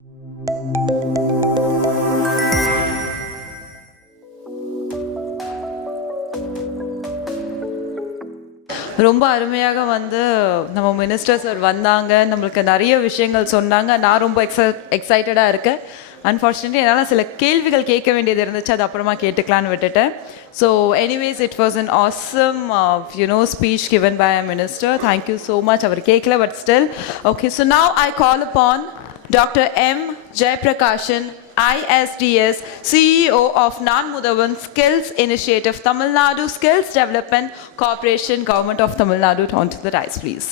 ரொம்ப அருமையாக வந்து நம்ம மினிஸ்டர் சார் வந்தாங்க, நம்மளுக்கு நிறைய விஷயங்கள் சொன்னாங்க. நான் ரொம்ப எக்ஸைட்டடாக இருக்கேன். அன்ஃபார்ச்சுனேட்லி என்னால் சில கேள்விகள் கேட்க வேண்டியது இருந்துச்சு, அது அப்புறமா கேட்டுக்கலான்னு விட்டுட்டேன். So anyways it was an awesome speech given by a minister. Thank you so much. அவர் கேட்கல, but still okay. So now I call upon Dr. M. Jayaprakasan, I.S.D.S, CEO of Naan Mudhalvan Skills Initiative, Tamil Nadu Skills Development Corporation, Government of Tamil Nadu. Onto the rise, please.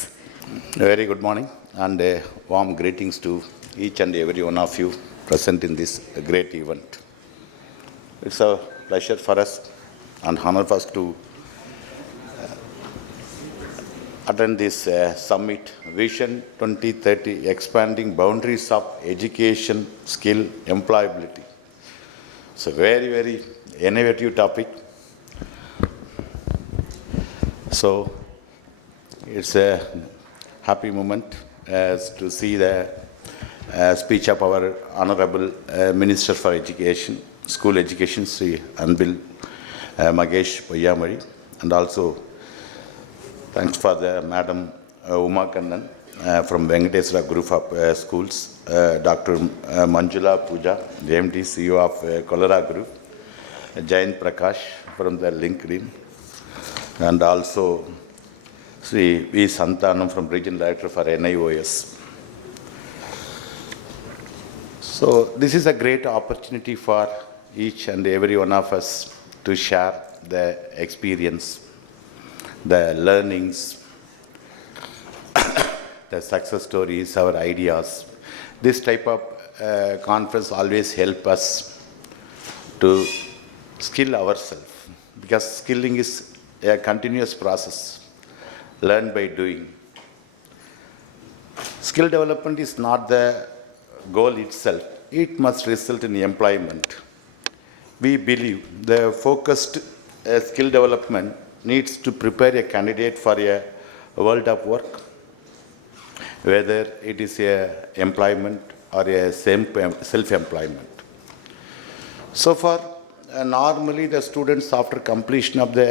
Very good morning and warm greetings to each and every one of you present in this great event. It's a pleasure for us and honor for us to attend this summit, Vision 2030, Expanding Boundaries of Education, Skill, Employability. It's a very, very innovative topic. So it's a happy moment as to see the speech of our Honorable Minister for Education, School Education, Sri Anbil, Mahesh, Poyyamozhi, and also thanks for the Madam Kannan from Venkateswara Group of Schools, Dr. Manjula, Pooja, the MD CEO of Kalorex Group, Jayaprakasan from the LinkedIn, and also Sri V. Santhanam from Regional Director for NIOS. So this is a great opportunity for each and every one of us to share the experience, the learnings, the success stories, our ideas. This type of conference always help us to skill ourselves, because skilling is a continuous process, learn by doing. Skill development is not the goal itself, it must result in employment. We believe the focused skill development needs to prepare a candidate for a world of work, whether it is a employment or a self-employment. So far, normally the students after completion of the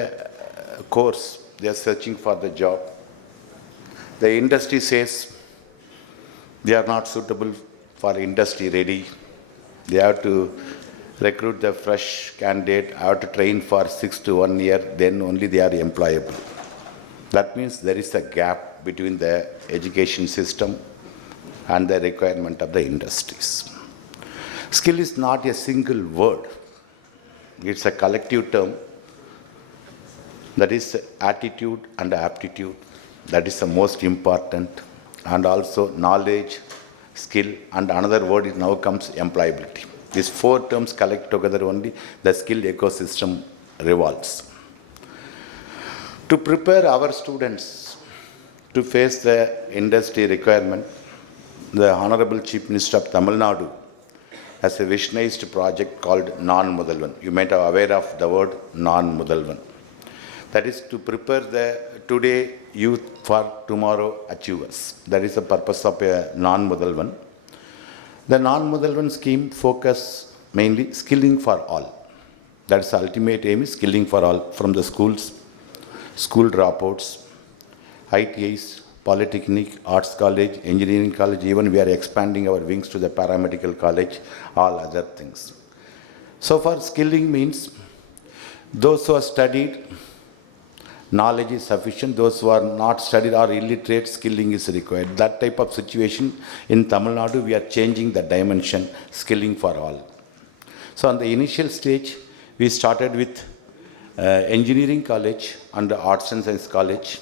course, they are searching for the job. The industry says they are not suitable for industry ready. They have to recruit the fresh candidate, have to train for 6 to 1 year, then only they are employable. That means there is a gap between the education system and the requirement of the industries. Skill is not a single word. It's a collective term. That is attitude and aptitude. That is the most important. And also knowledge, skill, and another word is now comes employability. These four terms collect together only, the skill ecosystem revolves. To prepare our students to face the industry requirement, the Honorable Chief Minister of Tamil Nadu has a visionized project called Naan Mudhalvan. You might be aware of the word Naan Mudhalvan. That is to prepare the today youth for tomorrow achievers. That is the purpose of a Naan Mudhalvan. The Naan Mudhalvan scheme focus mainly skilling for all. That is the ultimate aim, is skilling for all, from the schools, school dropouts, ITIs, Polytechnic, Arts College, Engineering College, even we are expanding our wings to the Paramedical College, all other things. So far, skilling means those who are studied, knowledge is sufficient. Those who are not studied or illiterate, skilling is required. That type of situation in Tamil Nadu, we are changing the dimension, skilling for all. So on the initial stage, we started with engineering college and arts and science college.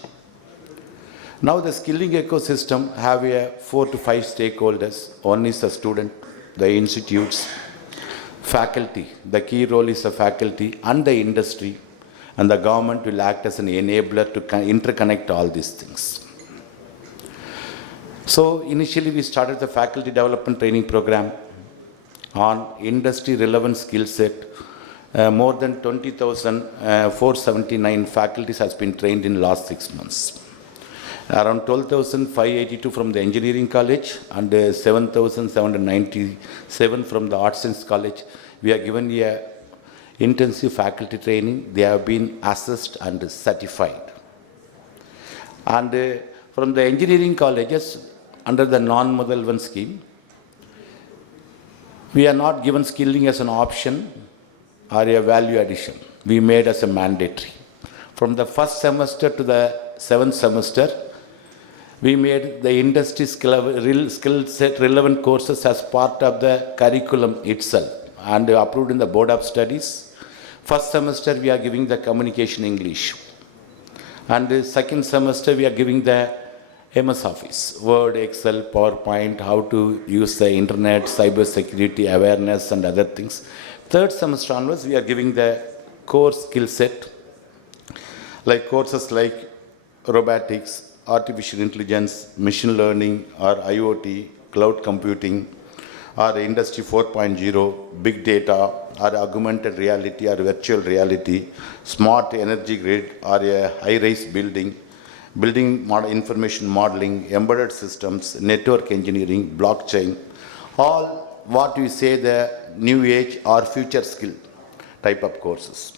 Now the skilling ecosystem have 4 to 5 stakeholders. One is the student, the institutes, faculty. The key role is the faculty and the industry. And the government will act as an enabler to interconnect all these things. So initially we started the faculty development training program on industry relevant skill set. More than 20,479 faculties has been trained in last 6 months. Around 12,582 from the engineering college and 7,797 from the arts science college. We are given a intensive faculty training. They have been assessed and certified. And from the engineering colleges under the non-Mudhalvan scheme, we are not given skilling as an option or a value addition. We made as a mandatory. From the first semester to the 7th semester, we made the industry skill set relevant courses as part of the curriculum itself and approved in the Board of Studies. First semester, we are giving the communication English. And the second semester, we are giving the MS Office, Word, Excel, PowerPoint, how to use the internet, cyber security, awareness and other things. Third semester onwards, we are giving the core skill set, like courses like robotics, artificial intelligence, machine learning, or IoT, cloud computing, or Industry 4.0, big data, or augmented reality or virtual reality, smart energy grid, or a high-rise building information modeling, embedded systems, network engineering, blockchain, all what we say the new age or future skill type of courses.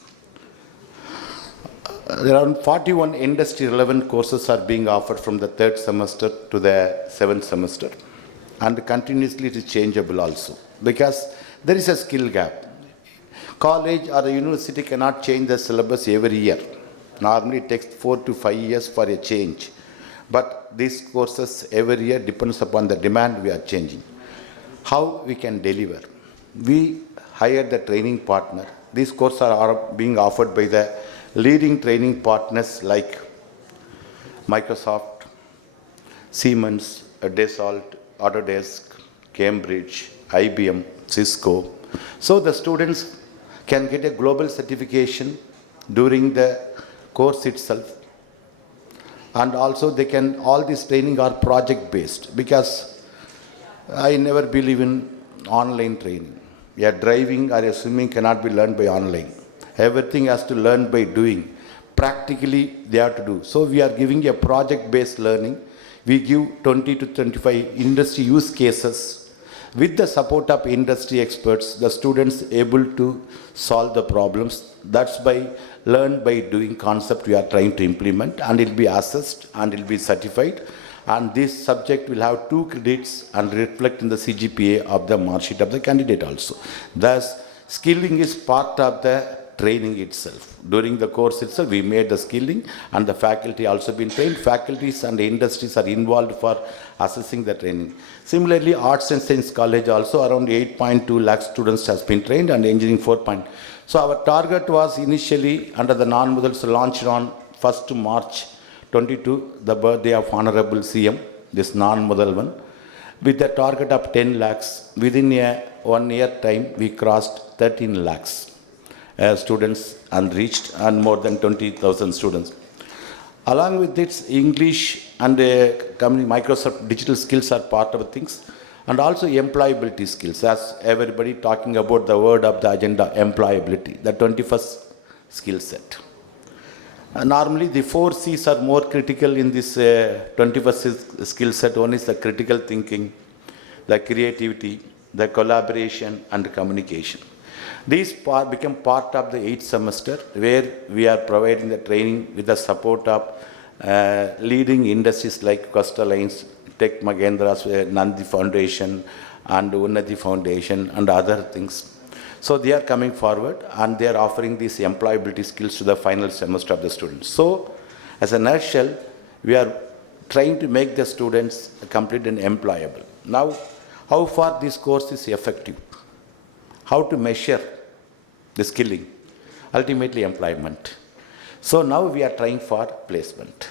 Around 41 industry relevant courses are being offered from the 3rd semester to the 7th semester, and continuously it is changeable also because there is a skill gap. College or the university cannot change the syllabus every year. Normally it takes 4 to 5 years for a change. But these courses every year depends upon the demand we are changing. How we can deliver? We hire the training partner. These courses are being offered by the leading training partners like Microsoft, Siemens, Dassault, Autodesk, Cambridge, IBM, Cisco. So the students can get a global certification during the course itself, and also they can, all this training are project based, because I never believe in online training. Yeah, driving or swimming cannot be learned by online. Everything has to learn by doing. Practically they have to do. So we are giving a project based learning. We give 20 to 25 industry use cases. With the support of industry experts, the students able to solve the problems. That's by learn by doing concept we are trying to implement, and it will be assessed and it will be certified. And this subject will have 2 credits and reflect in the CGPA of the mark sheet of the candidate also. Thus, skilling is part of the training itself. During the course itself, we made the skilling, and the faculty also been trained. Faculties and industries are involved for assessing the training. Similarly, Arts and Science College also around 8.2 lakh students has been trained, and engineering 4. So our target was initially under the non-Mudhals launched on 1st March 22, the birthday of Honorable CM, this non-Mudhalvan, with the target of 10 lakhs. Within a 1 year time, we crossed 13 lakhs students and reached, and more than 20,000 students. Along with this, English and Microsoft digital skills are part of things, and also employability skills, as everybody talking about the word of the agenda, employability, the 21st skill set. Normally, the 4 C's are more critical in this 21st skill set. One is the critical thinking, the creativity, the collaboration, and communication. These become part of the 8th semester, where we are providing the training with the support of leading industries like Costa Lines, Tech Mahendra's Nandi Foundation, and Unnati Foundation, and other things. So they are coming forward, and they are offering these employability skills to the final semester of the students. So, as a nutshell, we are trying to make the students complete and employable. Now, how far this course is effective? How to measure the skilling? Ultimately, employment. So now we are trying for placement.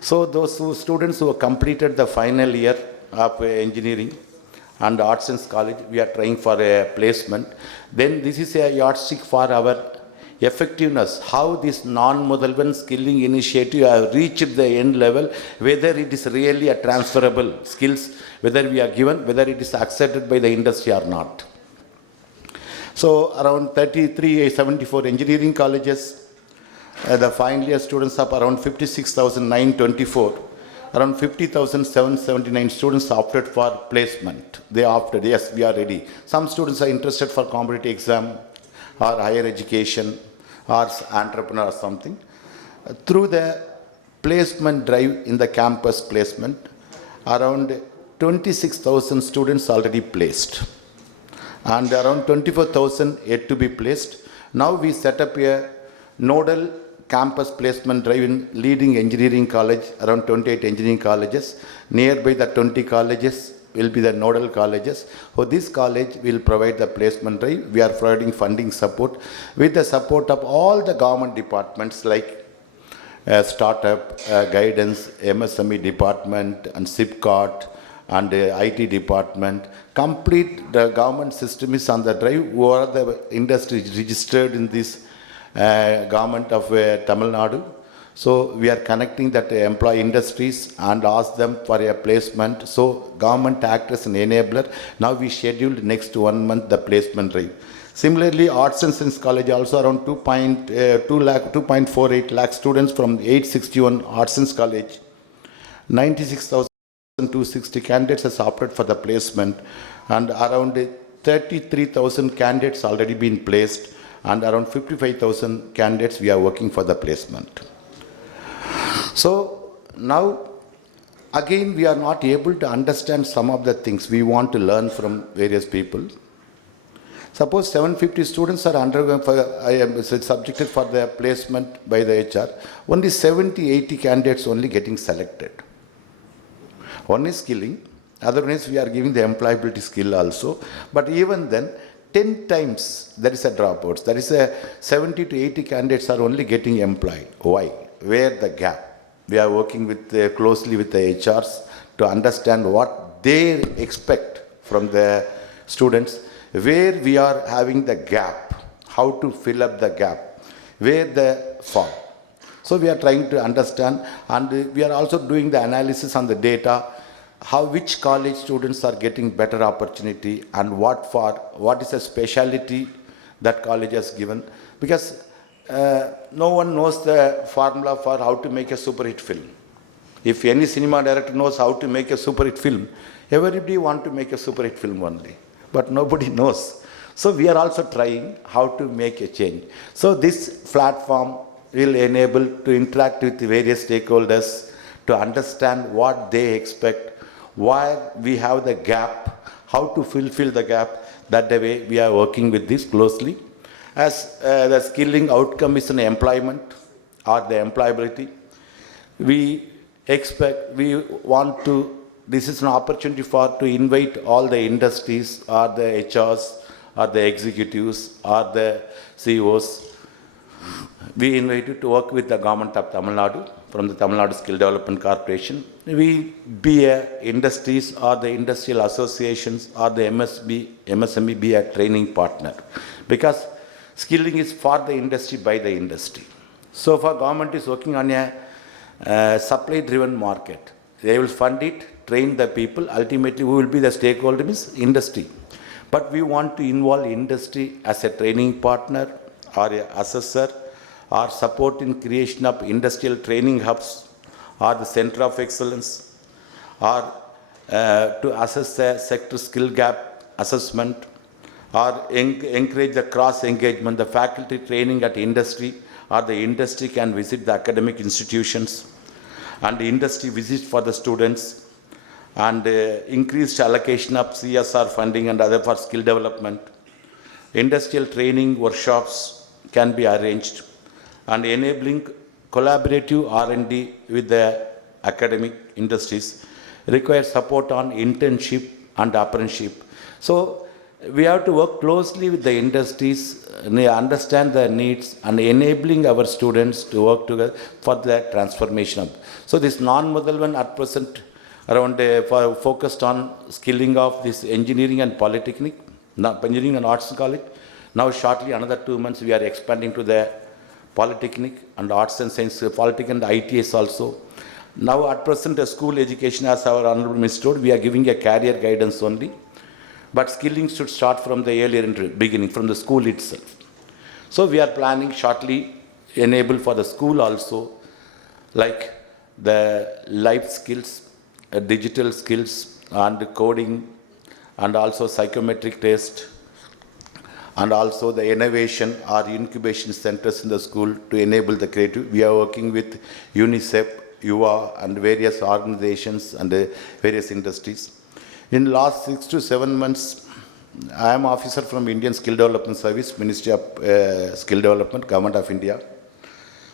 So those students who have completed the final year of engineering and arts and college, we are trying for a placement. Then this is a yardstick for our effectiveness, how this non-Mudhalvan skilling initiative have reached the end level, whether it is really a transferable skills, whether we are given, whether it is accepted by the industry or not. So around 7374 engineering colleges, the final year students of around 56,924, around 50,779 students opted for placement. They opted, yes, we are ready. Some students are interested for competitive exam or higher education or entrepreneur or something. Through the placement drive in the campus placement, around 26,000 students already placed and around 24,000 yet to be placed. Now we set up a nodal campus placement drive in leading engineering college, around 28 engineering colleges. Nearby the 20 colleges will be the nodal colleges. For this college will provide the placement drive. We are providing funding support with the support of all the government departments like startup, guidance, MSME department and SIPCOT and IT department. Complete the government system is on the drive. Who are the industries registered in this government of Tamil Nadu? So we are connecting that employee industries and ask them for a placement. So government act as an enabler. Now we scheduled next 1 month the placement drive. Similarly, Arts and Science College also around 2.48 lakh students from 861 Arts and Science College. 96,260 candidates has opted for the placement and around 33,000 candidates already been placed and around 55,000 candidates we are working for the placement. So now again we are not able to understand some of the things we want to learn from various people. Suppose 750 students are undergoing subjected for their placement by the HR. Only 70-80 candidates only getting selected. One is skilling, other one is we are giving the employability skill also. But even then, 10 times there is a dropouts. There is a 70 to 80 candidates are only getting employed. Why? Where the gap? We are working with closely with the HRs to understand what they expect from the students. Where we are having the gap, how to fill up the gap, where the fall. So we are trying to understand and we are also doing the analysis on the data, which college students are getting better opportunity and what is a speciality that college has given. Because no one knows the formula for how to make a super hit film. If any cinema director knows how to make a super hit film, everybody want to make a super hit film only. But nobody knows. So we are also trying how to make a change. So this platform will enable to interact with various stakeholders to understand what they expect, where we have the gap, how to fulfill the gap. That the way we are working with this closely. As the skilling outcome is an employment or the employability, we want to. This is an opportunity to invite all the industries or the HRs or the executives or the CEOs. We invite you to work with the government of Tamil Nadu from the Tamil Nadu Skill Development Corporation. We be industries or the industrial associations or the MSME be a training partner. Because skilling is for the industry by the industry. So far government is working on a supply driven market. They will fund it, train the people, ultimately who will be the stakeholder is industry. But we want to involve industry as a training partner or an assessor or support in creation of industrial training hubs or the center of excellence or to assess the sector skill gap assessment or encourage the cross engagement, the faculty training at industry or the industry can visit the academic institutions and the industry visits for the students and increased allocation of CSR funding and other for skill development. Industrial training workshops can be arranged and enabling collaborative R&D with the academic industries requires support on internship and apprenticeship. So we have to work closely with the industries, understand their needs and enabling our students to work together for the transformation. So this non-Mudhalvan at present around focused on skilling of this engineering and polytechnic, engineering and arts college. Now shortly another 2 months we are expanding to the polytechnic and arts and science, polytechnic and ITS also. Now at present school education, as our Honorable Minister told, we are giving a career guidance only. But skilling should start from the earlier beginning, from the school itself. So we are planning shortly enable for the school also, like the life skills, digital skills and coding and also psychometric test and also the innovation or incubation centers in the school to enable the creative. We are working with UNICEF, UA and various organizations and various industries. In the last 6 to 7 months, I am officer from Indian Skill Development Service, Ministry of Skill Development, Government of India.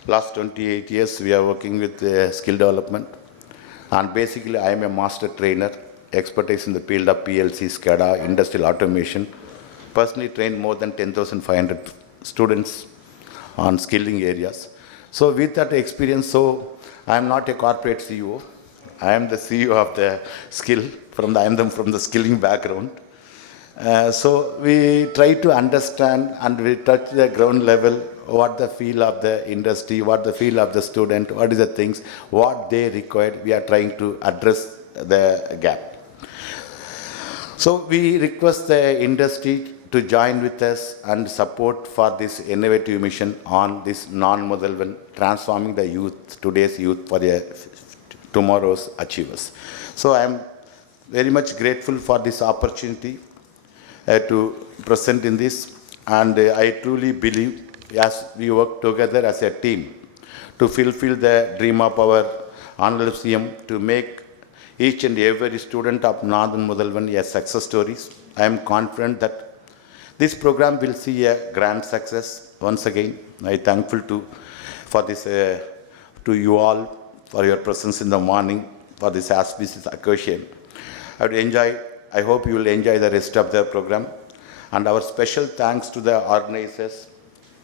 Last 28 years we are working with skill development, and basically I am a master trainer, expertise in the field of PLC, SCADA, industrial automation. Personally trained more than 10,500 students on skilling areas. So with that experience, I am not a corporate CEO. I am the CEO of the skill, I am from the skilling background. So we try to understand and we touch the ground level, what the feel of the industry, what the feel of the student, what is the things, what they require. We are trying to address the gap. So we request the industry to join with us and support for this innovative mission on this non-Mudhalvan, transforming the youth, today's youth for tomorrow's achievers. So I am very much grateful for this opportunity to present in this, and I truly believe as we work together as a team to fulfill the dream of our Honorable CM to make each and every student of Northern Mudhalvan a success stories. I am confident that this program will see a grand success. Once again, I am thankful for this to you all for your presence in the morning for this auspicious occasion. I hope you will enjoy the rest of the program. And our special thanks to the organizers,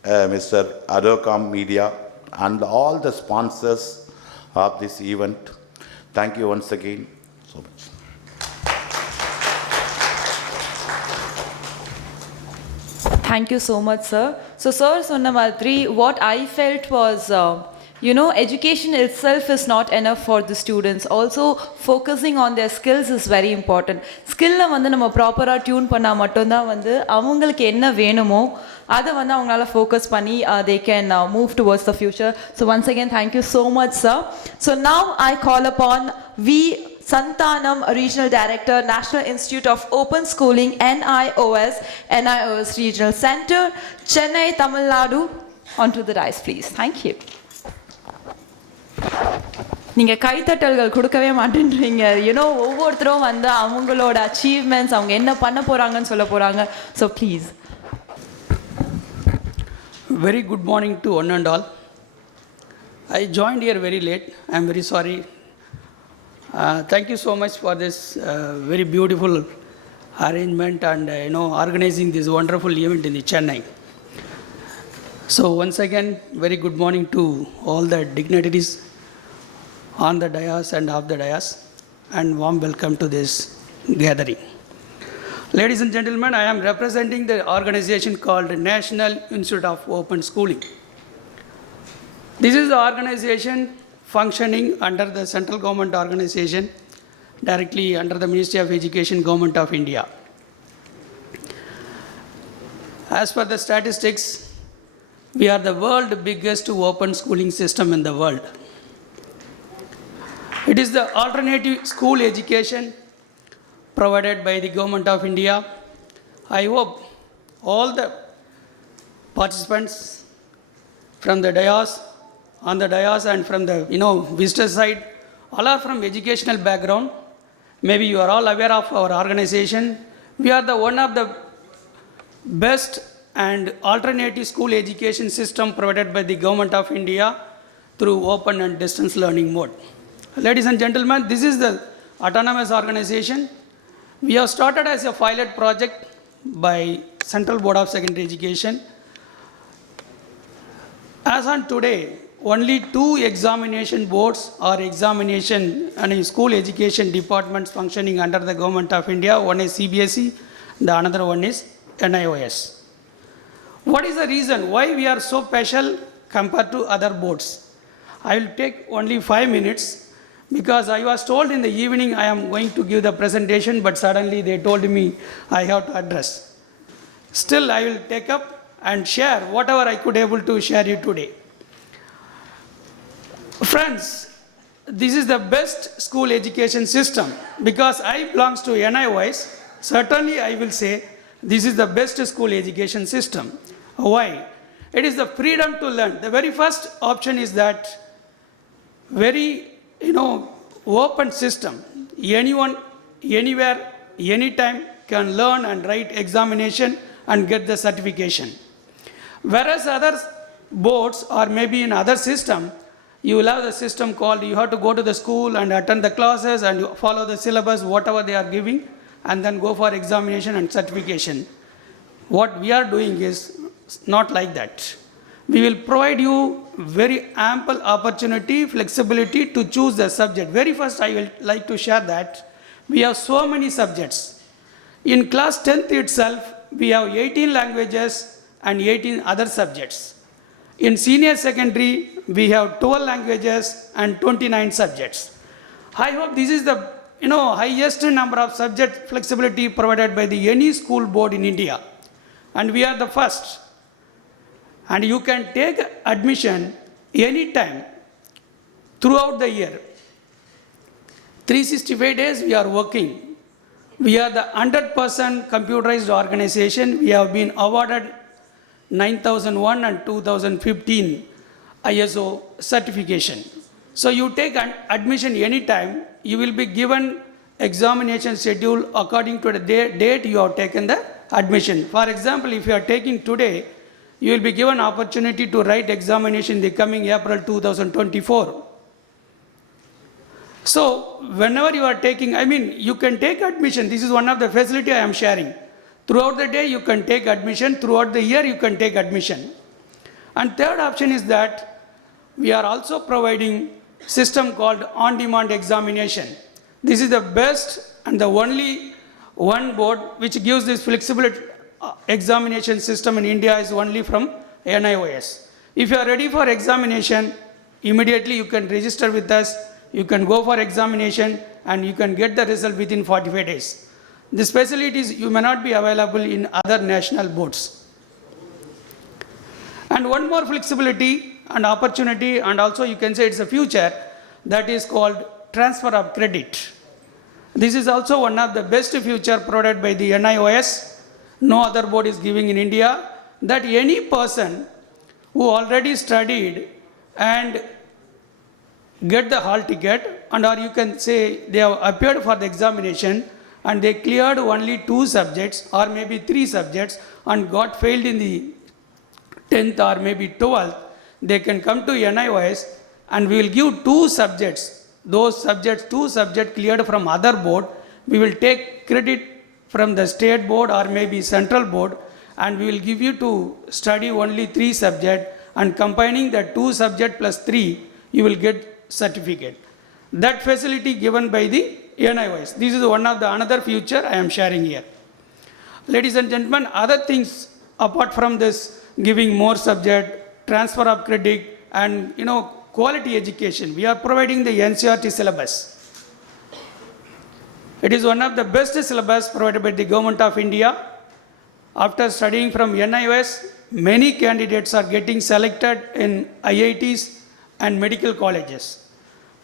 Mr. ArdorComm Media, and all the sponsors of this event. Thank you once again so much. Thank you so much, sir. So, sir, sonna madri, what I felt was, education itself is not enough for the students. Also, focusing on their skills is very important. Skill-la வந்து நம்ம ப்ராப்பரா tune பண்ணா மட்டும்தான் வந்து அவங்களுக்கு என்ன வேணுமோ அதை வந்து அவங்களால focus பண்ணி they can move towards the future. So once again, thank you so much, sir. So now I call upon Santhanam, Regional Director, National Institute of Open Schooling, NIOS Regional Center, Chennai, Tamil Nadu, onto the dais, please. Thank you. நீங்கள் கைத்தட்டல்கள் கொடுக்கவே மாட்டேன்றீங்க. ஒவ்வொருத்தரும் வந்து அவங்களோட achievements, அவங்க என்ன பண்ண போகிறாங்கன்னு சொல்ல போகிறாங்க. So please. Very good morning to one and all. I joined here very late. I am very sorry. Thank you so much for this very beautiful arrangement and organizing this wonderful event in Chennai. So once again, very good morning to all the dignitaries on the dais and off the dais, and warm welcome to this gathering. Ladies and gentlemen, I am representing the organization called National Institute of Open Schooling. This is the organization functioning under the central government organization, directly under the Ministry of Education, Government of India. As per the statistics, we are the world's biggest open schooling system in the world. It is the alternative school education provided by the Government of India. I hope all the participants from the dais, on the dais and from the visitor side, all are from educational background. Maybe you are all aware of our organization. We are the one of the best and alternative school education system provided by the Government of India through open and distance learning mode. Ladies and gentlemen, this is the autonomous organization. We have started as a pilot project by Central Board of Secondary Education. As on today, only 2 examination boards or examination and school education departments functioning under the Government of India. One is CBSE, the another one is NIOS. What is the reason why we are so special compared to other boards? I will take only 5 minutes because I was told in the evening I am going to give the presentation, but suddenly they told me I have to address. Still, I will take up and share whatever I could able to share you today. Friends, this is the best school education system. Because I belongs to NIOS, certainly I will say this is the best school education system. Why? It is the freedom to learn. The very first option is that very, open system. Anyone, anywhere, anytime can learn and write examination and get the certification. Whereas other boards or maybe in other system, you will have the system called, you have to go to the school and attend the classes and follow the syllabus, whatever they are giving, and then go for examination and certification. What we are doing is not like that. We will provide you very ample opportunity, flexibility to choose the subject. Very first, I will like to share that we have so many subjects. In class 10th itself, we have 18 languages and 18 other subjects. In senior secondary, we have 12 languages and 29 subjects. I hope this is the highest number of subject flexibility provided by any school board in India. And we are the first. And you can take admission anytime throughout the year. 365 days we are working. We are the 100% computerized organization. We have been awarded 9001 and 2015 ISO certification. So you take admission anytime, you will be given examination schedule according to the date you have taken the admission. For example, if you are taking today, you will be given opportunity to write examination in the coming April 2024. So whenever you are taking, you can take admission. This is one of the facility I am sharing. Throughout the day, you can take admission. Throughout the year, you can take admission. And third option is that we are also providing system called on-demand examination. This is the best and the only one board which gives this flexible examination system in India is only from NIOS. If you are ready for examination, immediately you can register with us, you can go for examination and you can get the result within 45 days. These facilities you may not be available in other national boards. And one more flexibility and opportunity, and also you can say it's a future, that is called transfer of credit. This is also one of the best future provided by the NIOS. No other board is giving in India, that any person who already studied and get the hall ticket, and or you can say they have appeared for the examination and they cleared only 2 subjects or maybe 3 subjects and got failed in the 10th or maybe 12th, they can come to NIOS and we will give 2 subjects. Those subjects, 2 subjects cleared from other board, we will take credit from the state board or maybe central board, and we will give you to study only 3 subjects, and combining the 2 subjects plus 3, you will get certificate. That facility given by the NIOS. This is one of the another future I am sharing here. Ladies and gentlemen, other things apart from this giving more subject, transfer of credit, and quality education, we are providing the NCERT syllabus. It is one of the best syllabus provided by the Government of India. After studying from NIOS, many candidates are getting selected in IITs and medical colleges.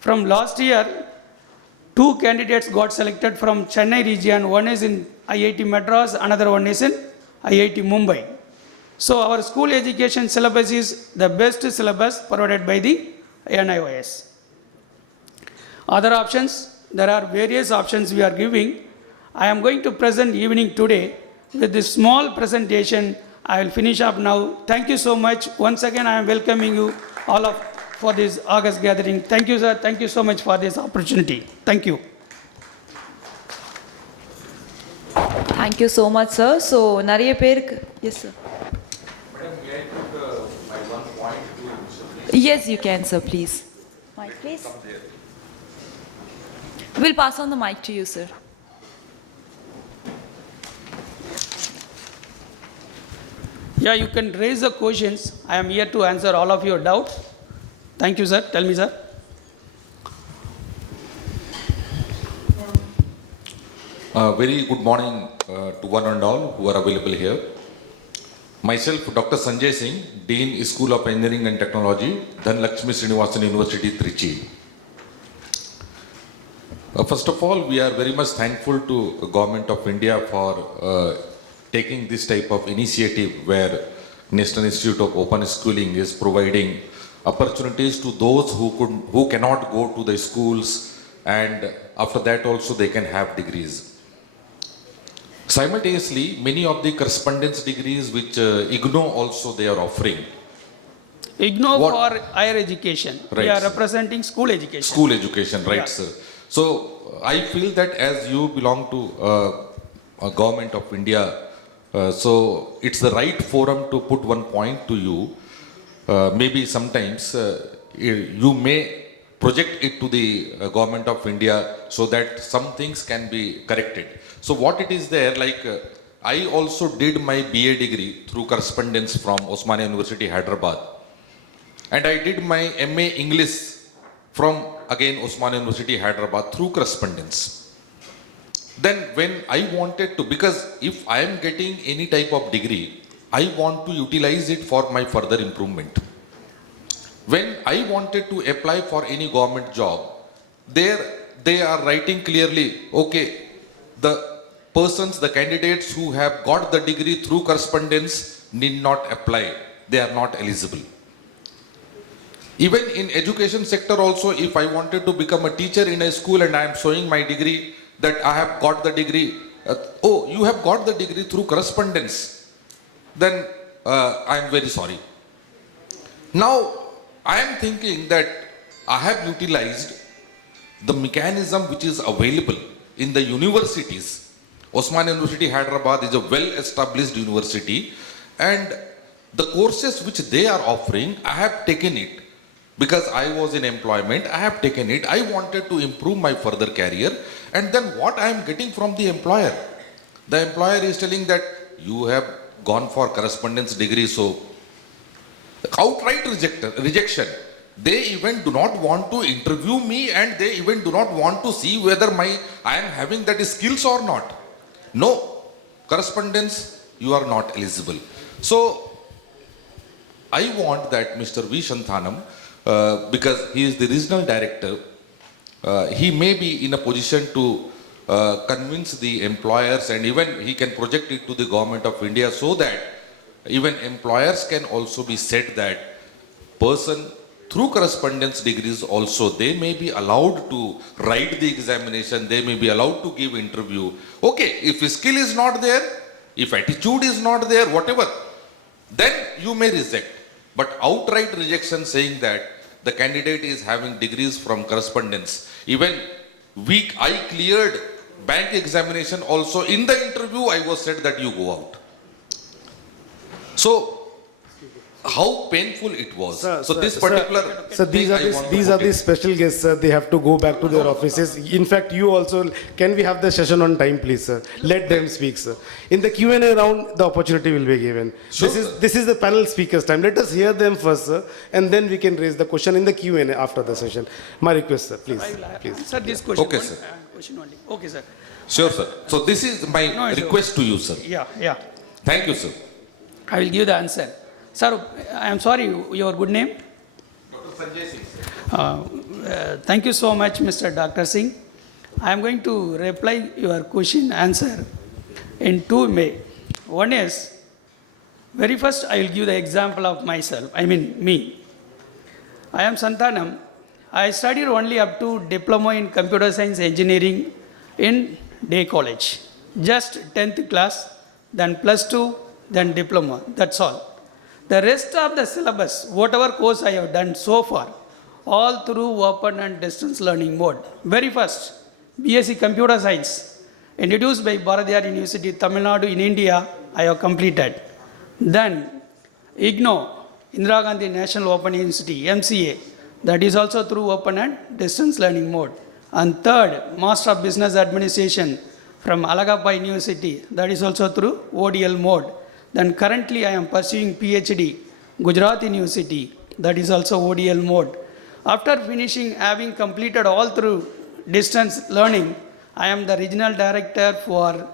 From last year, 2 candidates got selected from Chennai region. One is in IIT Madras, another one is in IIT Mumbai. So our school education syllabus is the best syllabus provided by the NIOS. Other options, there are various options we are giving. I am going to present evening today with this small presentation. I will finish up now. Thank you so much. Once again, I am welcoming you all for this August gathering. Thank you, sir. Thank you so much for this opportunity. Thank you. Thank you so much, sir. So, nariya perku, yes, sir. Madam, may I put my one point to you, sir, please? Yes, you can, sir, please. Mic, please. Come there. We'll pass on the mic to you, sir. Yeah, you can raise the questions. I am here to answer all of your doubts. Thank you, sir. Tell me, sir. Very good morning to one and all who are available here. Myself, Dr. Sanjay Singh, Dean, School of Engineering and Technology, Dhanlakshmi Srinivasan University, Trichy. First of all, we are very much thankful to Government of India for taking this type of initiative where National Institute of Open Schooling is providing opportunities to those who cannot go to the schools, and after that also they can have degrees. Simultaneously, many of the correspondence degrees which IGNO also they are offering. IGNO What? for higher education. Right, We are sir. representing school education. School education, right, Yeah. sir? So I feel that as you belong to a government of India, so it's the right forum to put one point to you. Maybe sometimes you may project it to the government of India so that some things can be corrected. So what it is there, like I also did my BA degree through correspondence from Osmania University, Hyderabad. And I did my MA English from again Osmania University, Hyderabad through correspondence. Then when I wanted to, because if I am getting any type of degree, I want to utilize it for my further improvement. When I wanted to apply for any government job, there they are writing clearly, okay, the persons, the candidates who have got the degree through correspondence need not apply. They are not eligible. Even in education sector also, if I wanted to become a teacher in a school and I am showing my degree that I have got the degree, oh, you have got the degree through correspondence, then I am very sorry. Now, I am thinking that I have utilized the mechanism which is available in the universities. Osmania University, Hyderabad is a well-established university, and the courses which they are offering, I have taken it. Because I was in employment, I have taken it. I wanted to improve my further career. And then what I am getting from the employer? The employer is telling that you have gone for correspondence degree, so outright rejection. They even do not want to interview me, and they even do not want to see whether I am having that skills or not. No, correspondence, you are not eligible. So I want that Mr. V. Santhanam, because he is the regional director, he may be in a position to convince the employers, and even he can project it to the government of India so that even employers can also be said that person through correspondence degrees also, they may be allowed to write the examination, they may be allowed to give interview. Okay, if skill is not there, if attitude is not there, whatever, then you may reject. But outright rejection saying that the candidate is having degrees from correspondence. Even I cleared bank examination also. In the interview, I was said that you go out. So, how painful it was. These are the special guests, sir. They have to go back to their offices. In fact, you also, can we have the session on time, please, sir? Let them speak, sir. In the Q&A round, the opportunity will be given. Sure, This is the panel speakers' time. Let us hear them first, sir, and then we can raise the question in the Q&A after the session. My request, sir, please. I will Please. answer this question. Okay, sir. Question only. Okay, sir. Sure, sir. So this is my No, sir. request to you, sir. Yeah. Thank you, sir. I will give the answer. Sir, I am sorry, your good name? Dr. Sanjay Singh. Thank you so much, Mr. Dr. Singh. I am going to reply your question answer in two ways. One is, very first I will give the example of myself, me. I am Santhanam. I studied only up to diploma in computer science engineering in day college. Just 10th class, then +2, then diploma, that's all. The rest of the syllabus, whatever course I have done so far, all through open and distance learning mode. Very first, BSc Computer Science, introduced by Bharatiyar University, Tamil Nadu in India, I have completed. Then, IGNO, Indira Gandhi National Open University, MCA, that is also through open and distance learning mode. And third, Master of Business Administration from Alagappa University, that is also through ODL mode. Then currently I am pursuing PhD, Gujarat University, that is also ODL mode. After finishing, having completed all through distance learning, I am the regional director for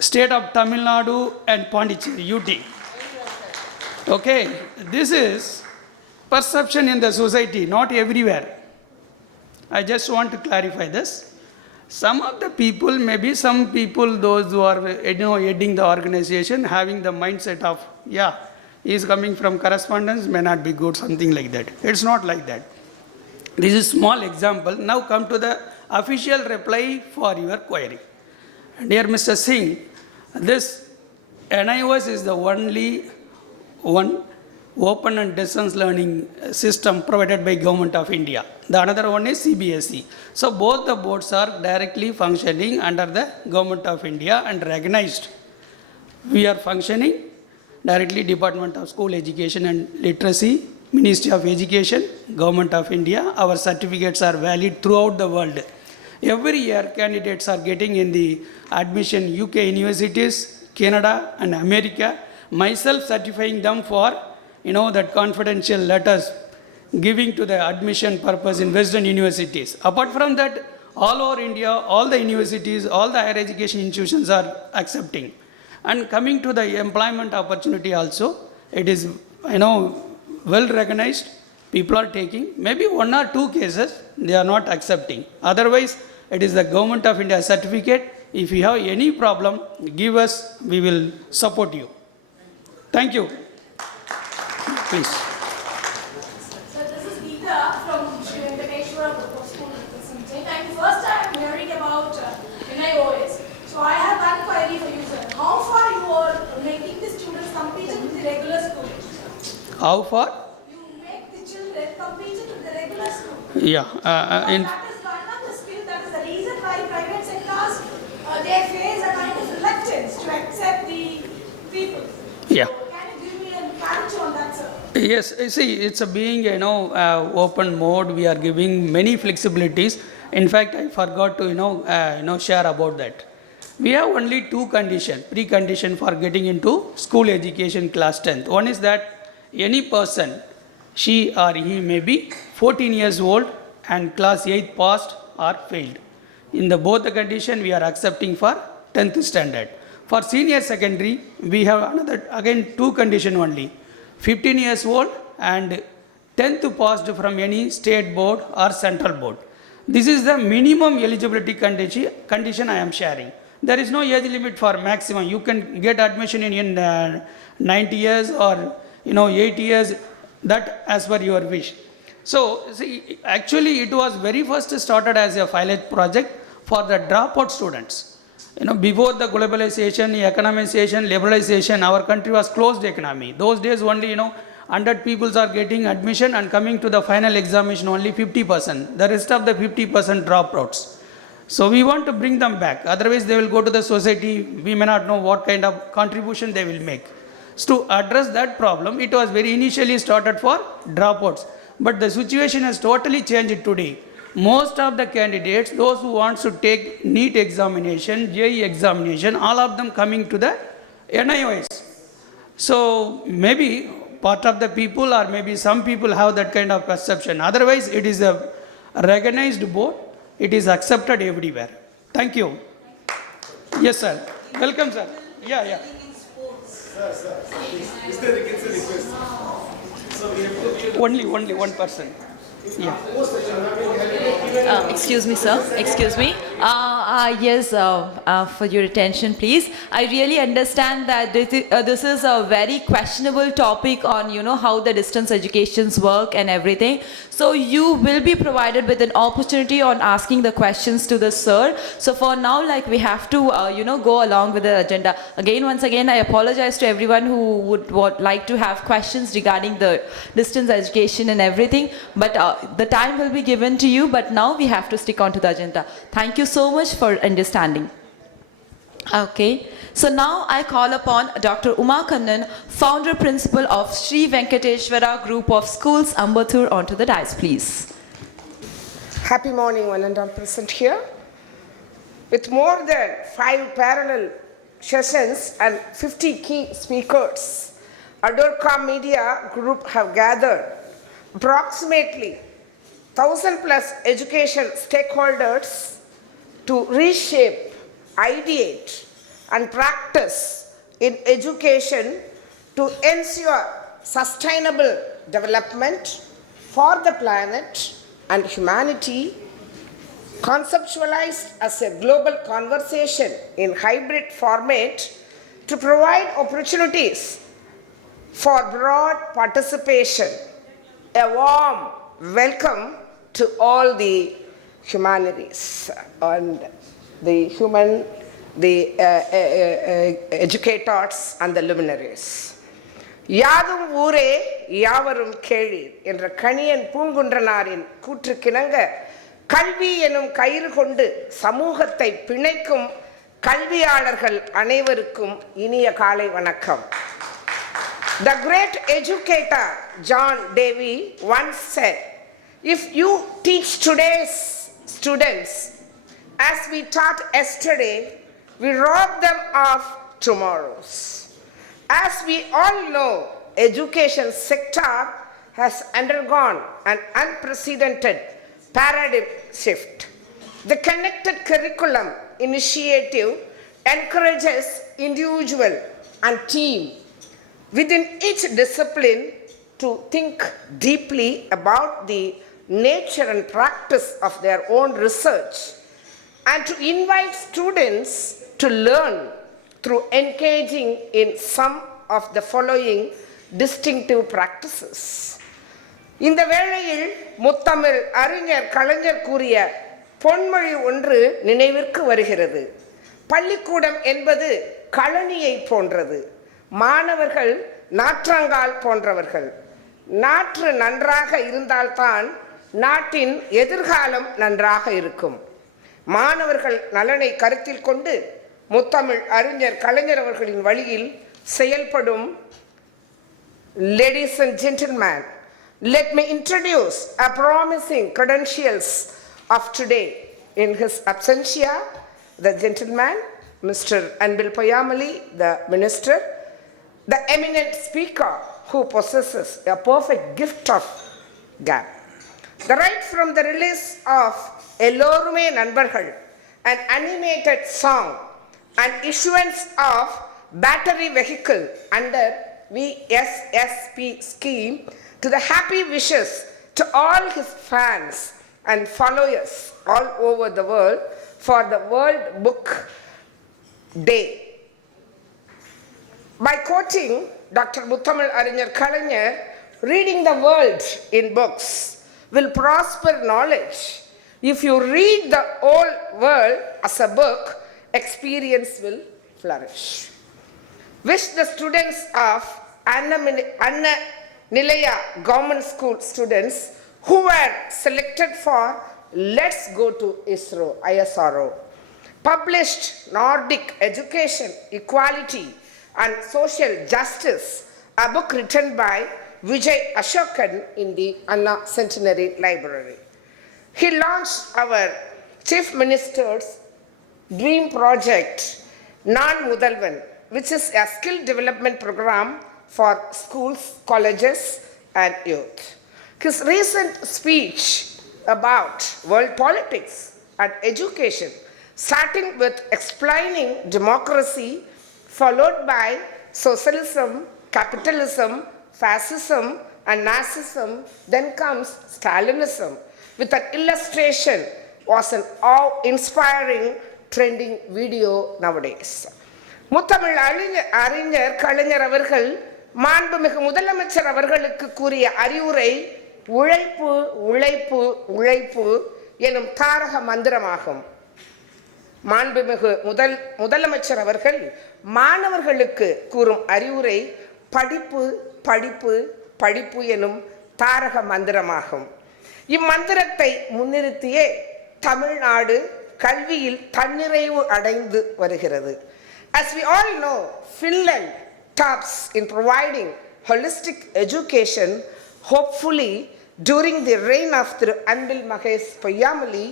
state of Tamil Nadu and Pondicherry, UT. Okay, this is perception in the society, not everywhere. I just want to clarify this. Some of the people, maybe some people, those who are heading the organization, having the mindset of, yeah, he is coming from correspondence, may not be good, something like that. It's not like that. This is small example. Now come to the official reply for your query. Dear Mr. Singh, this NIOS is the only one open and distance learning system provided by Government of India. The another one is CBSE. So both the boards are directly functioning under the Government of India and recognized. We are functioning directly Department of School Education and Literacy, Ministry of Education, Government of India. Our certificates are valid throughout the world. Every year candidates are getting in the admission UK universities, Canada and America. Myself certifying them for that confidential letters giving to the admission purpose in Western universities. Apart from that, all over India, all the universities, all the higher education institutions are accepting. And coming to the employment opportunity also, it is well recognized. People are taking, maybe 1 or 2 cases they are not accepting. Otherwise, it is the Government of India certificate. If you have any problem, give us, we will support you. Thank you. Please. So this is Geeta from Shri Venkateswara Group of School representing. And first I am hearing about NIOS. So I have one query for you, sir. How far you are making the students competent with the regular school? How far? You make the children competent with the regular school. Yeah. That is one of the skills. That is the reason why private sectors they face a kind of reluctance to accept the people. Yeah. So can you give me a clarity on that, sir? Yes, you see, it's a being, open mode. We are giving many flexibilities. In fact, I forgot to, share about that. We have only 2 conditions, precondition for getting into school education class 10th. One is that any person, she or he may be 14 years old and class 8th passed or failed. In both the condition, we are accepting for 10th standard. For senior secondary, we have another, again 2 condition only. 15 years old and 10th passed from any state board or central board. This is the minimum eligibility condition I am sharing. There is no age limit for maximum. You can get admission in 90 years or 80 years, that as per your wish. So see, actually it was very first started as a pilot project for the dropout students. Before the globalization, economization, liberalization, our country was closed economy. Those days only, 100 people are getting admission and coming to the final examination only 50%. The rest of the 50% dropouts. So we want to bring them back. Otherwise they will go to the society. We may not know what kind of contribution they will make. So to address that problem, it was very initially started for dropouts. But the situation has totally changed today. Most of the candidates, those who want to take NEET examination, JEE examination, all of them coming to the NIOS. So maybe part of the people or maybe some people have that kind of perception. Otherwise, it is a recognized board. It is accepted everywhere. Thank you. Yes, sir. Welcome, sir. Yeah. Sir, is there a request? So we have to... Only one person. Yeah. Excuse me, sir. Excuse me. Yes, for your attention, please. I really understand that this is a very questionable topic on, how the distance educations work and everything. So you will be provided with an opportunity on asking the questions to the sir. So for now, we have to, go along with the agenda. Once again, I apologize to everyone who would like to have questions regarding the distance education and everything. But the time will be given to you, but now we have to stick on to the agenda. Thank you so much for understanding. Okay, so now I call upon Dr. Uma Kannan, founder principal of Sri Venkateswara Group of Schools, Ambattur, onto the dais, please. Happy morning, one and all present here. With more than 5 parallel sessions and 50 key speakers, ArdorComm Media Group have gathered approximately 1,000 plus education stakeholders to reshape, ideate and practice in education to ensure sustainable development for the planet and humanity conceptualized as a global conversation in hybrid format to provide opportunities for broad participation. A warm welcome to all the humanities and the human, the educators and the luminaries. யாதும் ஊரே யாவரும் கேளீர் என்ற கணியன் பூங்குன்றனாரின் கூற்றுக்கிணங்க கல்வி எனும் கயிறு கொண்டு சமூகத்தை பிணைக்கும் கல்வியாளர்கள் அனைவருக்கும் இனிய காலை வணக்கம். The great educator John Davy once said, if you teach today's students as we taught yesterday, we rob them of tomorrow's. As we all know, education sector has undergone an unprecedented paradigm shift. The connected curriculum initiative encourages individual and team within each discipline to think deeply about the nature and practice of their own research and to invite students to learn through engaging in some of the following distinctive practices. இந்த வேளையில் முத்தமிழ் அறிஞர் கலைஞர் கூறிய பொன்மொழி ஒன்று நினைவிற்கு வருகிறது. பள்ளிக்கூடம் என்பது கழனியை போன்றது. மாணவர்கள் நாற்றங்கால் போன்றவர்கள். நாற்று நன்றாக இருந்தால்தான் நாட்டின் எதிர்காலம் நன்றாக இருக்கும். மாணவர்கள் நலனை கருத்தில் கொண்டு முத்தமிழ் அறிஞர் கலைஞர் அவர்களின் வழியில் செயல்படும் ladies and gentlemen, let me introduce a promising credentials of today. In his absentia, the gentleman, Mr. Anbil Poyyamozhi, the minister, the eminent speaker who possesses a perfect gift of gab. The right from the release of Ellorume Nanbargal, an animated song, and issuance of battery vehicle under VSSP scheme to the happy wishes to all his fans and followers all over the world for the World Book Day. By quoting Dr. Muthamil Arinyar Kalaignar, reading the world in books will prosper knowledge. If you read the whole world as a book, experience will flourish. Wish the students of Anna Nilaya Government School students who were selected for Let's Go to ISRO, published Nordic Education, Equality and Social Justice, a book written by Vijay Ashokan in the Anna Centenary Library. He launched our Chief Minister's dream project, Naan Mudhalvan, which is a skill development program for schools, colleges, and youth. His recent speech about world politics and education, starting with explaining democracy, followed by socialism, capitalism, fascism, and Nazism, then comes Stalinism, with an illustration, was an awe-inspiring trending video nowadays. முத்தமிழ் அறிஞர் கலைஞர் அவர்கள் மாண்புமிகு முதலமைச்சர் அவர்களுக்கு கூறிய அறிவுரை உழைப்பு உழைப்பு உழைப்பு எனும் தாரக மந்திரமாகும். மாண்புமிகு முதலமைச்சர் அவர்கள் மாணவர்களுக்கு கூறும் அறிவுரை படிப்பு படிப்பு படிப்பு எனும் தாரக மந்திரமாகும். இம்மந்திரத்தை முன்னிறுத்தியே தமிழ்நாடு கல்வியில் தன்னிறைவு அடைந்து வருகிறது. As we all know, Finland tops in providing holistic education. Hopefully, during the reign of Thiru Anbil Mahesh Poyyamozhi,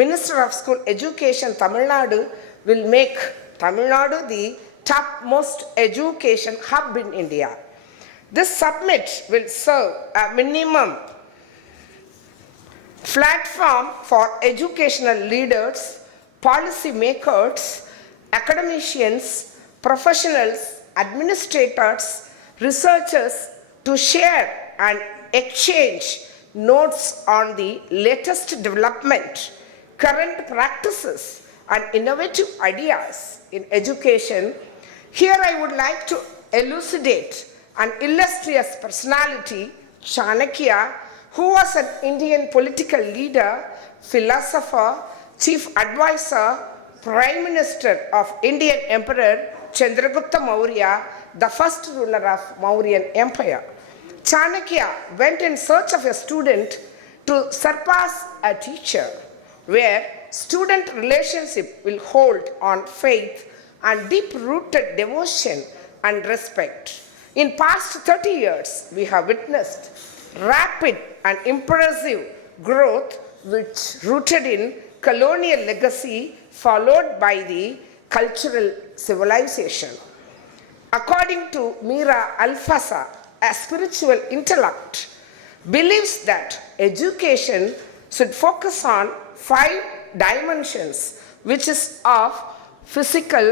Minister of School Education, Tamil Nadu, will make Tamil Nadu the topmost education hub in India. This summit will serve a minimum platform for educational leaders, policy makers, academicians, professionals, administrators, researchers to share and exchange notes on the latest development, current practices and innovative ideas in education, here I would like to elucidate an illustrious personality, Chanakya, who was an Indian political leader, philosopher, chief advisor, Prime Minister of Indian Emperor Chandragupta Maurya, the first ruler of Mauryan Empire. Chanakya went in search of a student to surpass a teacher, where student relationship will hold on faith and deep-rooted devotion and respect. In past 30 years, we have witnessed rapid and impressive growth which rooted in colonial legacy followed by the cultural civilization. According to Mira Alfasa, a spiritual intellect believes that education should focus on 5 dimensions, which is of physical,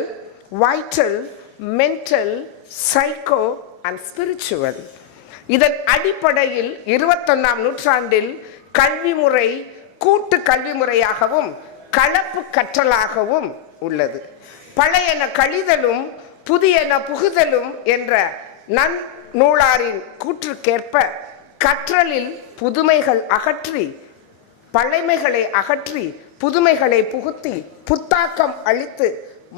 vital, mental, psycho and spiritual. இதன் அடிப்படையில் 21ஆம் நூற்றாண்டில் கல்வி முறை கூட்டு கல்வி முறையாகவும் கலப்பு கற்றலாகவும் உள்ளது. பழையன கழிதலும் புதியன புகுதலும் என்ற நன்னூலாரின் கூற்றுக்கேற்ப கற்றலில் புதுமைகள் அகற்றி பழைமைகளை அகற்றி புதுமைகளை புகுத்தி புத்தாக்கம் அளித்து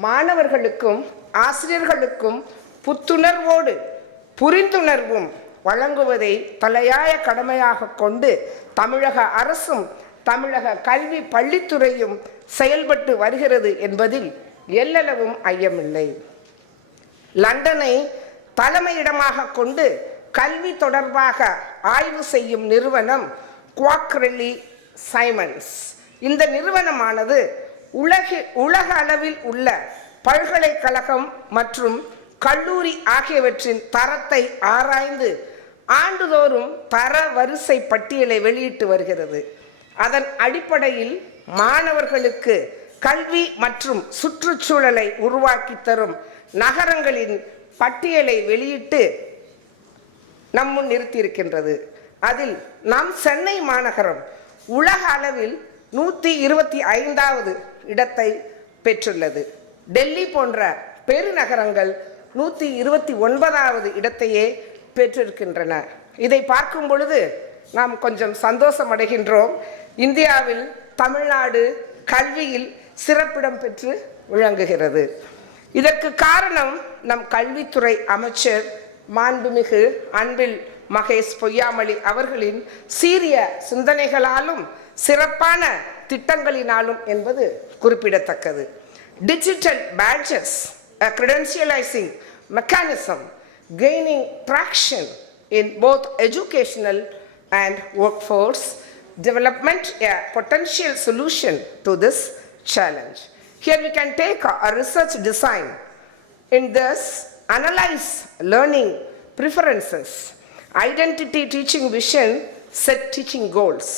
மாணவர்களுக்கும் ஆசிரியர்களுக்கும் புத்துணர்வோடு புரிந்துணர்வும் வழங்குவதை தலையாய கடமையாக கொண்டு தமிழக அரசும் தமிழக கல்வி பள்ளித்துறையும் செயல்பட்டு வருகிறது என்பதில் எல்லளவும் ஐயமில்லை. லண்டனை தலைமையிடமாக கொண்டு கல்வி தொடர்பாக ஆய்வு செய்யும் நிறுவனம் குவாக்ரெல்லி சைமன்ஸ். இந்த நிறுவனமானது உலக அளவில் உள்ள பல்கலைக்கழகம் மற்றும் கல்லூரி ஆகியவற்றின் தரத்தை ஆராய்ந்து ஆண்டுதோறும் தர வரிசை பட்டியலை வெளியிட்டு வருகிறது. அதன் அடிப்படையில் மாணவர்களுக்கு கல்வி மற்றும் சுற்றுச்சூழலை உருவாக்கி தரும் நகரங்களின் பட்டியலை வெளியிட்டு நம்முன் நிறுத்தியிருக்கின்றது. அதில் நம் சென்னை மாநகரம் உலக அளவில் 125வது இடத்தை பெற்றுள்ளது. டெல்லி போன்ற பெருநகரங்கள் 129வது இடத்தையே பெற்றிருக்கின்றன. இதை பார்க்கும் பொழுது நாம் கொஞ்சம் சந்தோஷம் அடைகின்றோம். இந்தியாவில் தமிழ்நாடு கல்வியில் சிறப்பிடம் பெற்று விளங்குகிறது. இதற்கு காரணம் நம் கல்வித்துறை அமைச்சர் மாண்புமிகு அன்பில் மகேஷ் பொய்யாமொழி அவர்களின் சீரிய சிந்தனைகளாலும் சிறப்பான திட்டங்களினாலும் என்பது குறிப்பிடத்தக்கது. Digital badges, a credentializing mechanism gaining traction in both educational and workforce development, a potential solution to this challenge. Here we can take a research design. In this, analyze learning preferences, identity teaching vision, set teaching goals.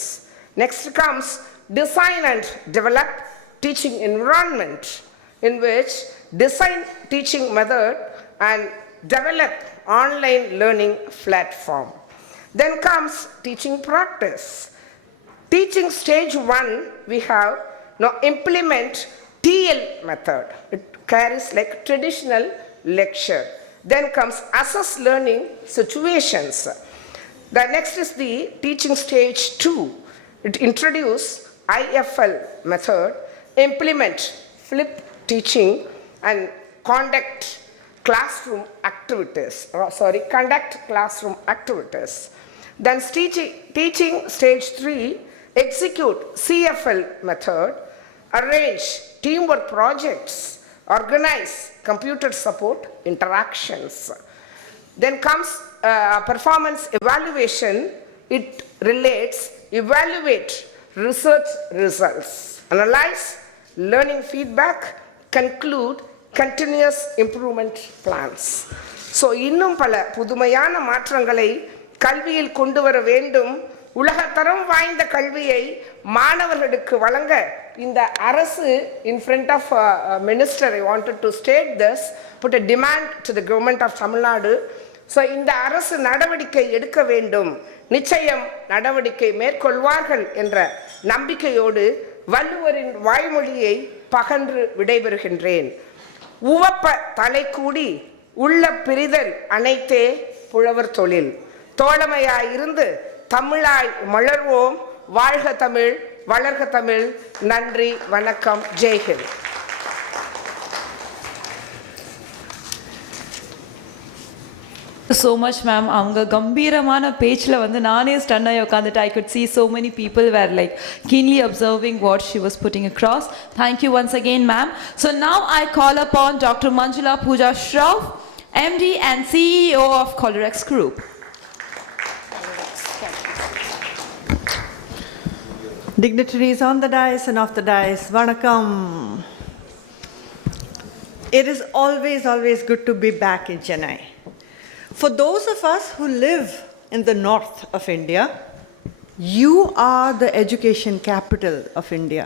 Next comes design and develop teaching environment, in which design teaching method and develop online learning platform. Then comes teaching practice. Teaching stage 1, we have now implement TL method. It carries like traditional lecture. Then comes assess learning situations. The next is the teaching stage 2. It introduce IFL method, implement flip teaching and conduct classroom activities. Then teaching stage 3, execute CFL method, arrange teamwork projects, organize computer support interactions. Then comes performance evaluation. It relates, evaluate research results, analyze learning feedback, conclude continuous improvement plans. So இன்னும் பல புதுமையான மாற்றங்களை கல்வியில் கொண்டு வர வேண்டும். உலகத்தரம் வாய்ந்த கல்வியை மாணவர்களுக்கு வழங்க இந்த அரசு, in front of minister, I wanted to state this, put a demand to the government of Tamil Nadu. So இந்த அரசு நடவடிக்கை எடுக்க வேண்டும், நிச்சயம் நடவடிக்கை மேற்கொள்வார்கள் என்ற நம்பிக்கையோடு வள்ளுவரின் வாய்மொழியை பகன்று விடைபெறுகின்றேன். உவப்ப தலை கூடி உள்ள பிரிதல் அனைத்தே புலவர் தொழில். தோழமையாயிருந்து தமிழாய் மலர்வோம். வாழ்க தமிழ், வளர்க தமிழ். நன்றி, வணக்கம், ஜெய்ஹிந்த். So much, ma'am. அவங்க கம்பீரமான பேச்சில் வந்து நானே ஸ்டன் ஆகி உட்காந்துட்டு I could see so many people were like keenly observing what she was putting across. Thank you once again, ma'am. So now I call upon Dr. Manjula Pooja Shroff, MD and CEO of Kalorex Group. Dignitaries on the dais and off the dais, Vanakkam. It is always, always good to be back in Chennai. For those of us who live in the north of India, you are the education capital of India.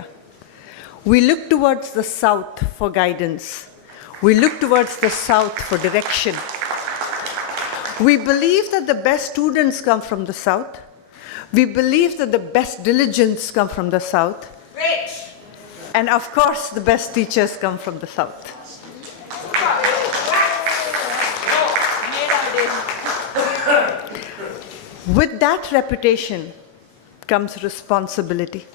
We look towards the south for guidance. We look towards the south for direction. We believe that the best students come from the south. We believe that the best diligence come from the south. Great. And of course, the best teachers come from the south. With that reputation comes responsibility.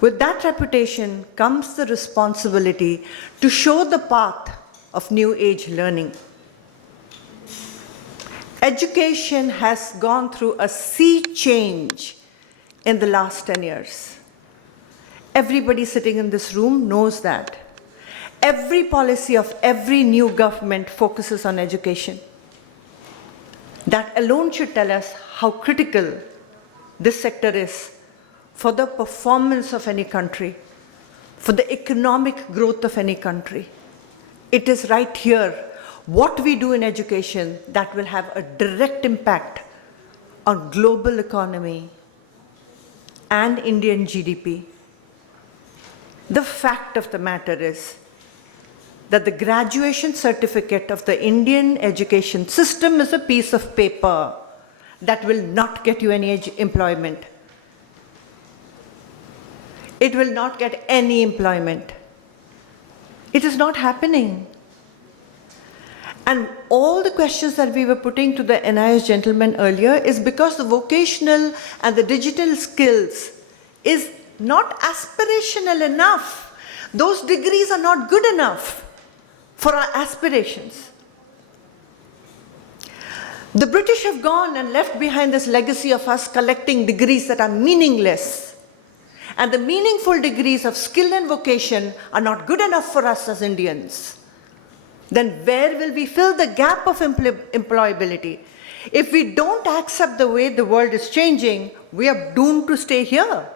With that reputation comes the responsibility to show the path of new age learning. Education has gone through a sea change in the last 10 years. Everybody sitting in this room knows that. Every policy of every new government focuses on education. That alone should tell us how critical this sector is for the performance of any country, for the economic growth of any country. It is right here, what we do in education, that will have a direct impact on global economy and Indian GDP. The fact of the matter is that the graduation certificate of the Indian education system is a piece of paper that will not get you any employment. It will not get any employment. It is not happening. And all the questions that we were putting to the NIOS gentleman earlier is because the vocational and the digital skills is not aspirational enough. Those degrees are not good enough for our aspirations. The British have gone and left behind this legacy of us collecting degrees that are meaningless. And the meaningful degrees of skill and vocation are not good enough for us as Indians. Then where will we fill the gap of employability? If we don't accept the way the world is changing, we are doomed to stay here.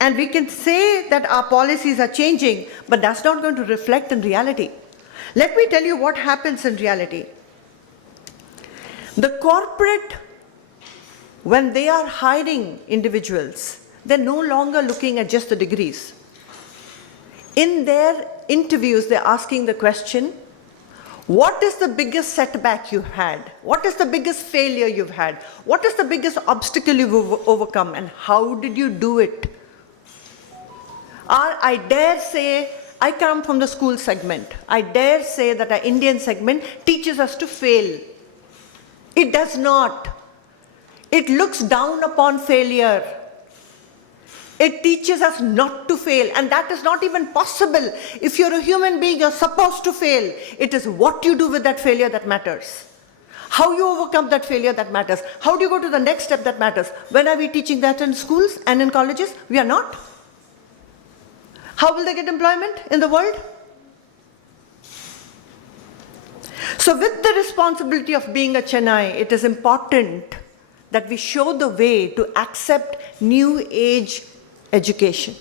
And we can say that our policies are changing, but that's not going to reflect in reality. Let me tell you what happens in reality. The corporate, when they are hiring individuals, they're no longer looking at just the degrees. In their interviews, they're asking the question, what is the biggest setback you've had? What is the biggest failure you've had? What is the biggest obstacle you've overcome? And how did you do it? I dare say, I come from the school segment. I dare say that our Indian segment teaches us to fail. It does not. It looks down upon failure. It teaches us not to fail, and that is not even possible. If you're a human being, you're supposed to fail. It is what you do with that failure that matters. How you overcome that failure that matters. How do you go to the next step that matters. When are we teaching that in schools and in colleges? We are not. How will they get employment in the world? So with the responsibility of being a Chennai, it is important that we show the way to accept new age education.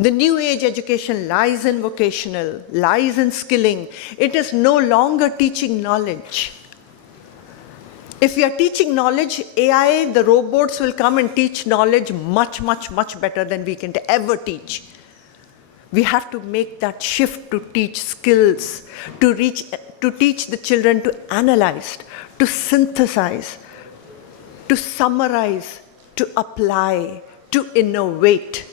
The new age education lies in vocational, lies in skilling. It is no longer teaching knowledge. If we are teaching knowledge, AI, the robots will come and teach knowledge much, much, much better than we can ever teach. We have to make that shift to teach skills, to teach the children to analyze, to synthesize, to summarize, to apply, to innovate.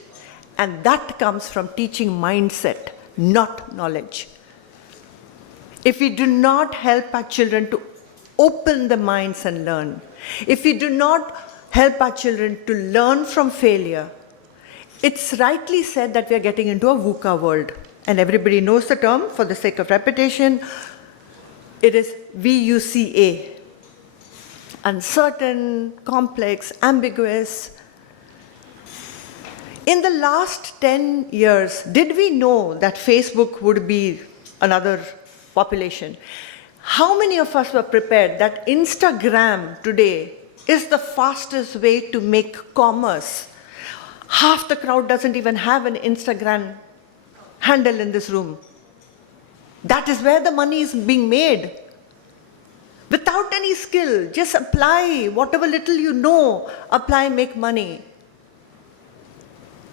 And that comes from teaching mindset, not knowledge. If we do not help our children to open the minds and learn, if we do not help our children to learn from failure, it's rightly said that we are getting into a VUCA world. And everybody knows the term for the sake of repetition. It is VUCA. Uncertain, complex, ambiguous. In the last 10 years, did we know that Facebook would be another population? How many of us were prepared that Instagram today is the fastest way to make commerce? Half the crowd doesn't even have an Instagram handle in this room. That is where the money is being made. Without any skill, just apply whatever little you know, apply, make money.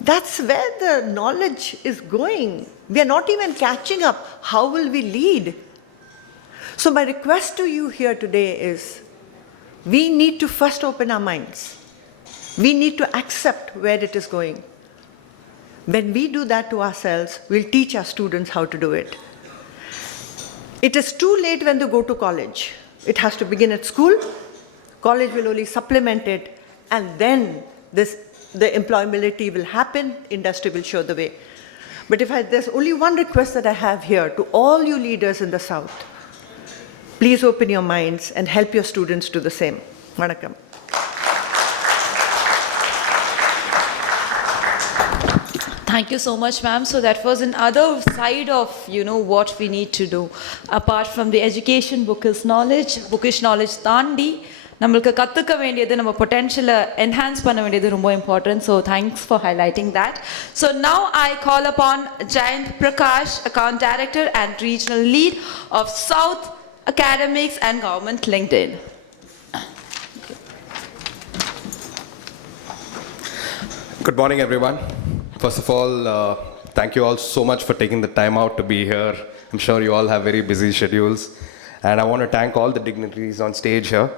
That's where the knowledge is going. We are not even catching up. How will we lead? So my request to you here today is, we need to first open our minds. We need to accept where it is going. When we do that to ourselves, we'll teach our students how to do it. It is too late when they go to college. It has to begin at school. College will only supplement it, and then the employability will happen, industry will show the way. But there's only one request that I have here to all you leaders in the South. Please open your minds and help your students do the same. Vanakkam. Thank you so much, ma'am. So that was another side of, what we need to do. Apart from the education, bookish knowledge தாண்டி நம்மளுக்கு கத்துக்க வேண்டியது, நம்ம potential enhance பண்ண வேண்டியது ரொம்ப important. So thanks for highlighting that. So now I call upon Jayaprakasan, Account Director and Regional Lead of South Academics and Government LinkedIn. Good morning, everyone. First of all, thank you all so much for taking the time out to be here. I'm sure you all have very busy schedules. And I want to thank all the dignitaries on stage here.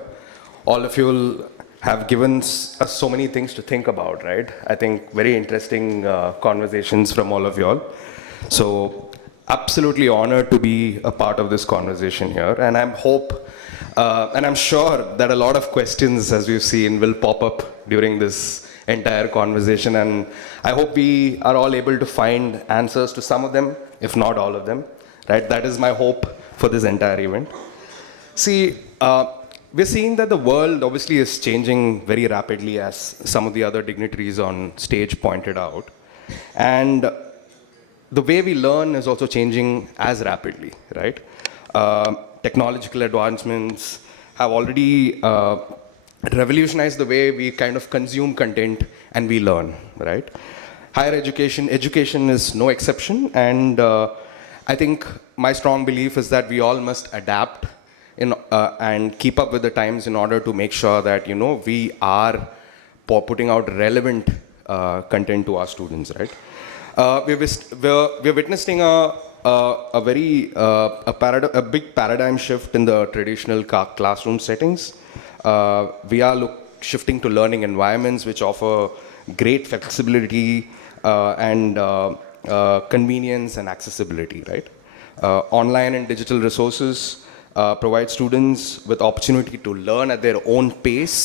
All of you have given us so many things to think about, right? I think very interesting conversations from all of you all. So, absolutely honored to be a part of this conversation here. And I'm sure that a lot of questions, as we've seen, will pop up during this entire conversation, and I hope we are all able to find answers to some of them, if not all of them, right? That is my hope for this entire event. See, we're seeing that the world obviously is changing very rapidly, as some of the other dignitaries on stage pointed out, and the way we learn is also changing as rapidly, right? Technological advancements have already revolutionize the way we kind of consume content and we learn, right? Higher education is no exception, and I think my strong belief is that we all must adapt and keep up with the times in order to make sure that, we are putting out relevant content to our students, right? We're witnessing a big paradigm shift in the traditional classroom settings. We are shifting to learning environments which offer great flexibility and convenience and accessibility, right? Online and digital resources provide students with opportunity to learn at their own pace,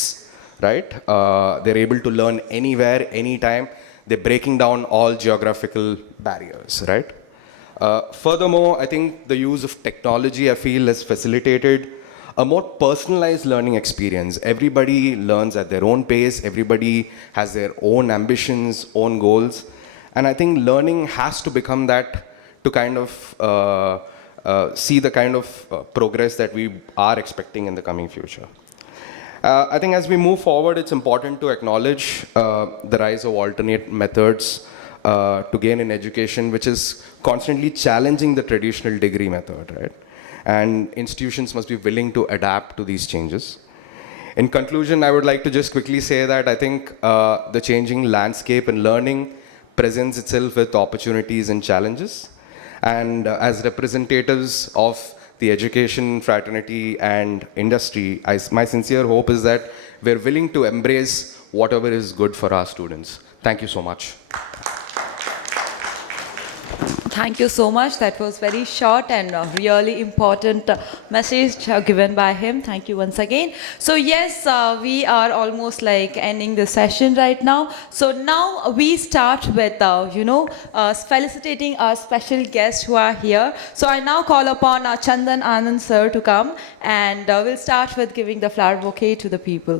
right? They're able to learn anywhere, anytime. They're breaking down all geographical barriers, right? Furthermore, I think the use of technology, I feel, has facilitated a more personalized learning experience. Everybody learns at their own pace. Everybody has their own ambitions, own goals. And I think learning has to become that to kind of see the kind of progress that we are expecting in the coming future. I think as we move forward, it's important to acknowledge the rise of alternate methods to gain in education, which is constantly challenging the traditional degree method, right? And institutions must be willing to adapt to these changes. In conclusion, I would like to just quickly say that I think the changing landscape in learning presents itself with opportunities and challenges. And as representatives of the education fraternity and industry, my sincere hope is that we're willing to embrace whatever is good for our students. Thank you so much. Thank you so much. That was very short and really important message given by him. Thank you once again. So yes, we are almost like ending the session right now. So now we start with, felicitating our special guests who are here. So I now call upon Chandan Anand sir to come, and we'll start with giving the flower bouquet to the people.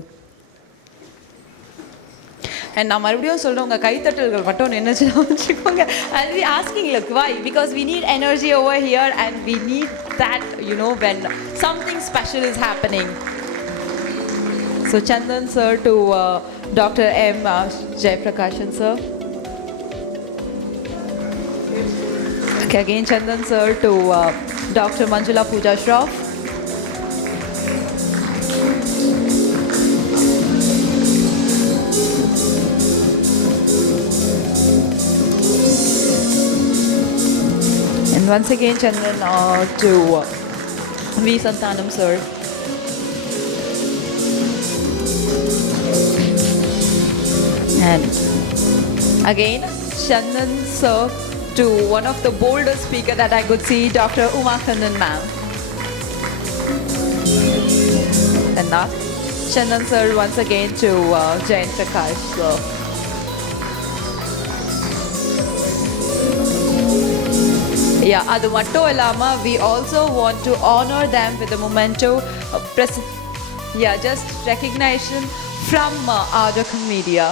And நான் மறுபடியும் சொல்கிறேன், உங்கள் கைத்தட்டல்கள் மட்டும் நினைச்சுனா வச்சுக்கோங்க. I'll be asking, look, why? Because we need energy over here and we need that, when something special is happening. So Chandan sir to Dr. M. Jayaprakasan sir. Okay, again Chandan sir to Dr. Manjula Pooja Shroff. And once again, Chandan to V. Santhanam sir. And again, Chandan sir to one of the boldest speaker that I could see, Dr. Kannan ma'am. And now, Chandan sir once again to Jayaprakasan sir. Yeah, அது மட்டும் இல்லாம we also want to honor them with a memento, just recognition from ArdorComm media.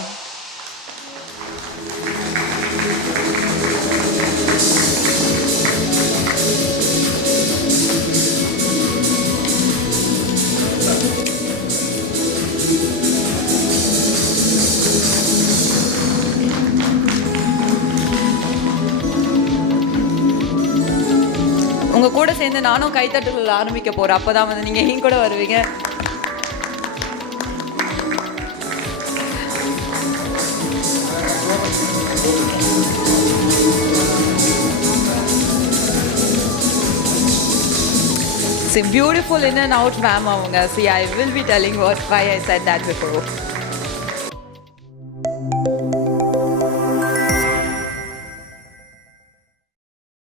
உங்க கூட சேர்ந்து நானும் கைத்தட்டல் ஆரம்பிக்க போறேன். அப்பதான் வந்து நீங்க என் கூட வருவீங்க. See, beautiful in and out ma'am அவங்க. See, I will be telling why I said that before.